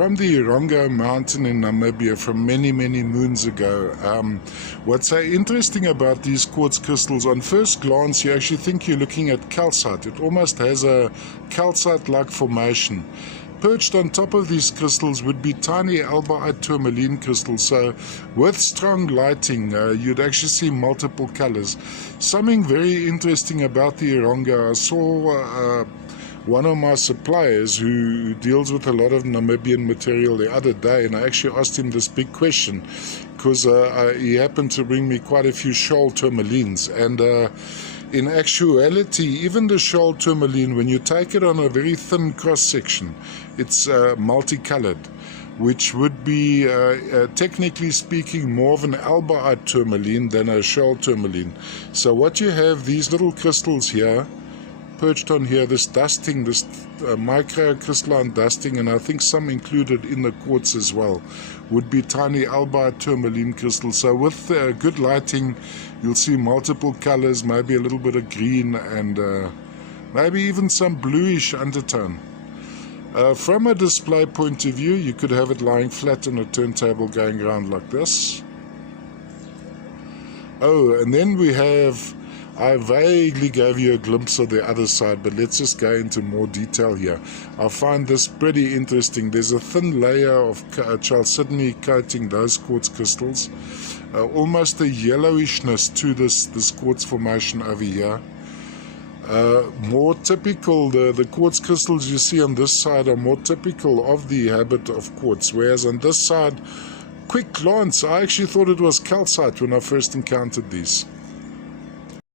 from the Irongo mountain in Namibia from many moons ago. What's interesting about these quartz crystals, on first glance you actually think you're looking at calcite. It almost has a calcite-like formation. Perched on top of these crystals would be tiny albiite tourmaline crystals, so with strong lighting you'd actually see multiple colors. Something very interesting about the Irongo, I saw one of my suppliers who deals with a lot of Namibian material the other day, and I actually asked him this big question because he happened to bring me quite a few shoal tourmalines, and in actuality, even the shoal tourmaline, when you take it on a very thin cross-section, it's multicolored, which would be, technically speaking, more of an albiite tourmaline than a shoal tourmaline. So what you have, these little crystals here, perched on here, this dusting, this microcrystalline dusting, and I think some included in the quartz as well, would be tiny albiite tourmaline crystals. So with good lighting, you'll see multiple colors, maybe a little bit of green, and maybe even some bluish undertone. From a display point of view, you could have it lying flat on a turntable going around like this. Oh, and then we have, I vaguely gave you a glimpse of the other side, but let's just go into more detail here. I find this pretty interesting. There's a thin layer of chalcedony coating those quartz crystals. Almost a yellowishness to this quartz formation over here. More typical, the quartz crystals you see on this side are more typical of the habit of quartz, whereas on this side, quick glance, I actually thought it was calcite when I first encountered these.